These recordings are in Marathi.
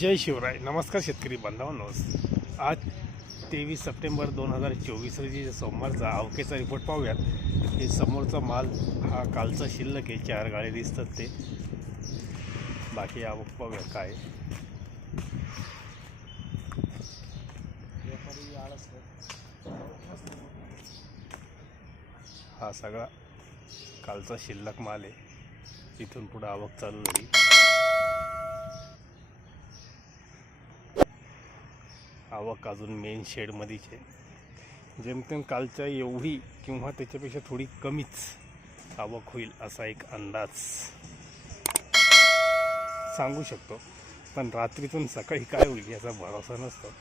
जय शिवराय. नमस्कार शेतकरी बांधवांनो. आज तेवीस सप्टेंबर दोन हजार चोवीस रोजी सोमवारचा अवकेचा रिपोर्ट पाहूयात. हे समोरचा माल हा कालचा शिल्लक आहे. चार गाडी दिसतात ते. बाकी आवक पाहूया काय. हा सगळा कालचा शिल्लक माल आहे. इथून पुढं आवक चालू झाली आवक अजून मेन शेडमध्येच आहे जेमतेम कालच्या एवढी किंवा त्याच्यापेक्षा थोडी कमीच आवक होईल असा एक अंदाज सांगू शकतो. पण रात्रीतून सकाळी काय होईल याचा भरोसा नसतो.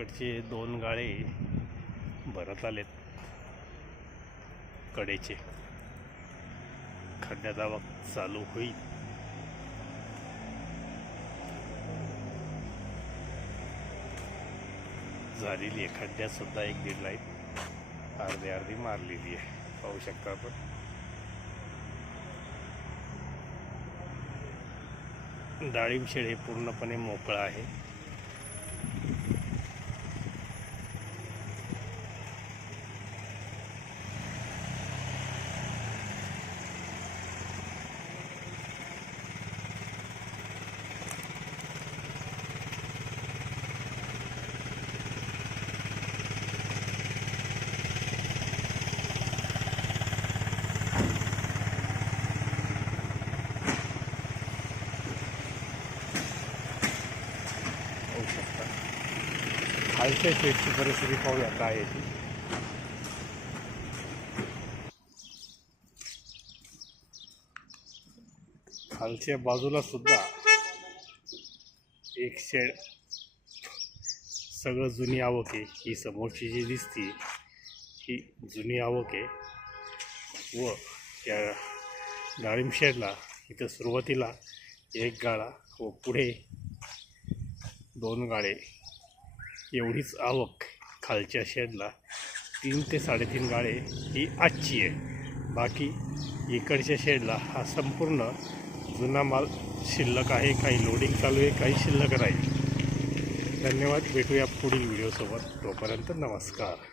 इकडचे दोन गाळे भरत आलेत. कडेचे. खड्ड्याचा वक्त चालू होईल. झालेली आहे. खड्ड्यात सुद्धा एक दीड लाइट अर्धी अर्धी मारलेली आहे. पाहू शकता आपण. डाळिंब शेड हे पूर्णपणे मोकळं आहे. पाहू शकता. खालच्या शेडची परिस्थिती पाहूया काय आहे ती. खालच्या बाजूला सुद्धा एक शेड. सगळं जुनी आवक आहे. ही समोरची जी दिसती ही जुनी आवक आहे. व या डाळिंब शेडला इथं सुरुवातीला एक गाळा व पुढे दोन गाळे एवढीच आवक खालच्या शेडला. तीन ते साडेतीन गाळे ही आजची आहे. बाकी इकडच्या शेडला हा संपूर्ण जुना माल शिल्लक आहे काही लोडिंग चालू आहे काही शिल्लक राहील धन्यवाद भेटूया पुढील व्हिडिओसोबत तोपर्यंत नमस्कार.